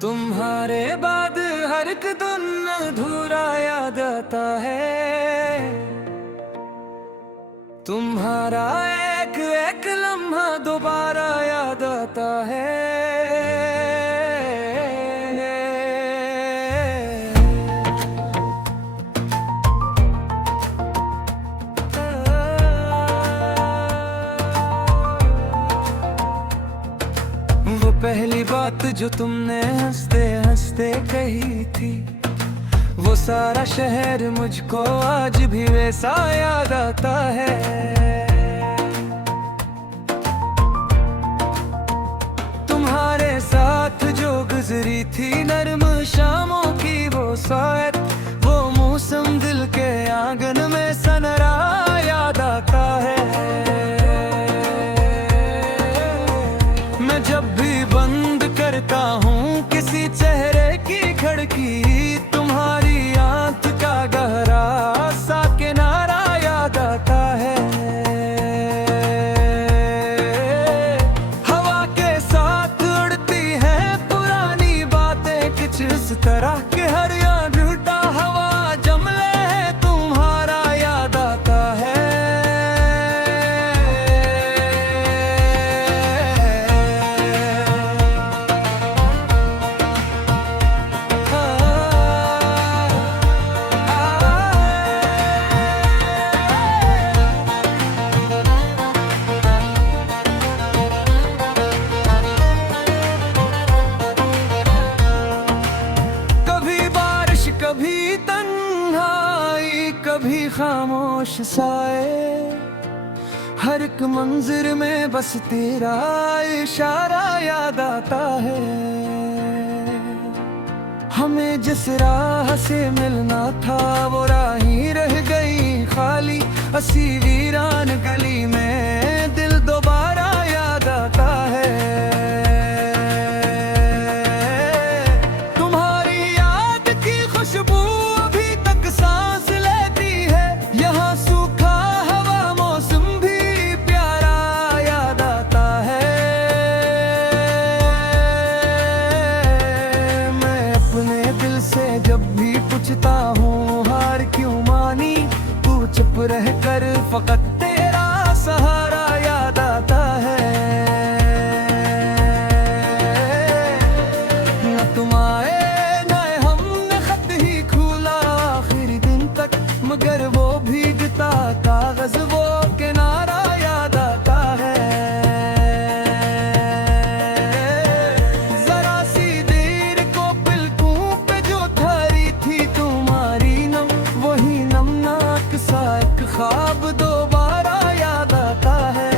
तुम्हारे बाद हर एक दिन अधूरा याद आता है। तुम्हारा एक एक लम्हा दोबारा याद आता है। वो पहली बात जो तुमने हंसते हंसते कही थी, वो सारा शहर मुझको आज भी वैसा याद आता है। तुम्हारे साथ जो गुजरी थी नर्म शामों की वो सायद, वो मौसम दिल के आंगन में सनरा याद आता है। मैं जब भी बंद करता हूँ किसी चेहरे की खिड़की, तुम्हारी आंख का गहरा सा किनारा याद आता है। हवा के साथ उड़ती है पुरानी बातें कुछ इस तरह के, हर याद उल्टा हवा जमले है तुम्हारा याद आता है। कभी तन्हाई कभी खामोश साए, हर एक मंजिर में बस तेरा इशारा याद आता है। हमें जिस राह से मिलना था वो राह ही रह गई खाली, असी वीरान गली में दिल दोबारा याद आता है। खुशबू अभी तक सांस लेती है, यहाँ सूखा हवा मौसम भी प्यारा याद आता है। मैं अपने दिल से जब भी पूछता हूँ हार क्यों मानी, तू चुप रह कर फकत तेरा सहारा याद आता है। न तुम आए मगर वो भीगता कागज वो किनारा याद आता है। जरा सी देर को पलकों पे जो ठहरी थी तुम्हारी नम, वही नमनाक सा एक ख्वाब दोबारा याद आता है।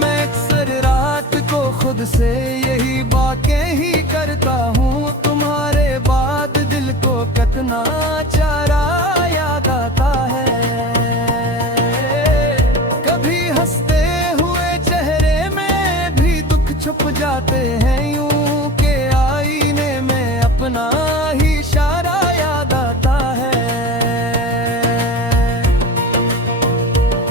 मैं अक्सर रात को खुद से यही बातें ही करता हूँ, तुम्हारे बाद दिल को कितना चारा याद आता है। कभी हंसते हुए चेहरे में भी दुख छुप जाते हैं, यूं के आईने में अपना ही इशारा याद आता है।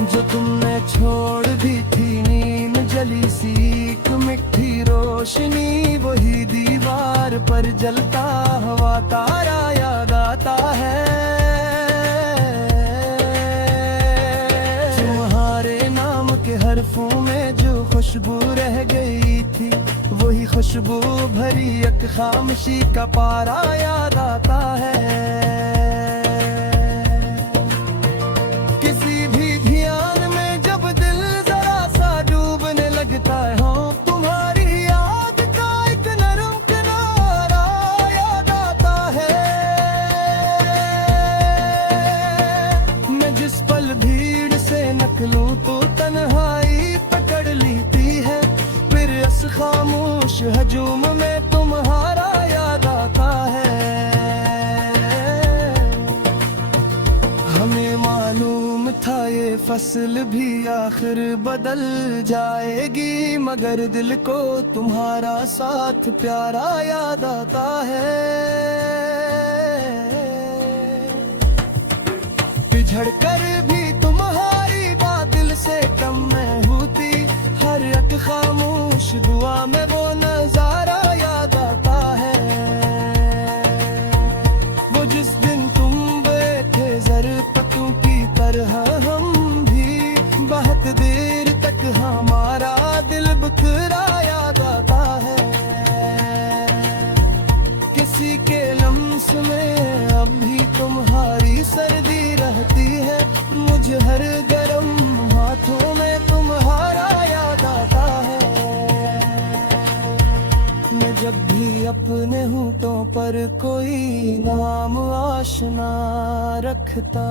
जो तुमने छोड़ दी थी नींद जली सी एक मिठी रोशनी, वही दीवार पर जलता हुआ तारा याद आता है। तुम्हारे नाम के हरफों में जो खुशबू रह गई थी, वही खुशबू भरी एक खामोशी का पारा याद आता है। किसी भी ध्यान में जब दिल जरा सा डूबने लगता है, तुम्हारी याद का एक नरम किनारा याद आता है। मैं जिस पल भीड़ से निकलूं तो तन्हाई पकड़ लेती है, फिर इस खामोश हजूम में तुम्हारा याद आता है। हमें मालूम था ये फसल भी आखिर बदल जाएगी, मगर दिल को तुम्हारा साथ प्यारा याद आता है। झड़कर भी तुम्हारी बात दिल से कम मैं होती, हर एक खामोश दुआ में वो नजारा याद आता है। वो जिस दिन तुम बैठे ज़रपतों की तरह हम भी, बहुत देर तक हमारा दिल बिखरा याद आता है। किसी के लम्स में अब भी तुम्हारी सर्दी रहती है, मुझे हर गरम हाथों में तुम्हारा याद आता है। मैं जब भी अपने होठों पर कोई नाम आशना रखता,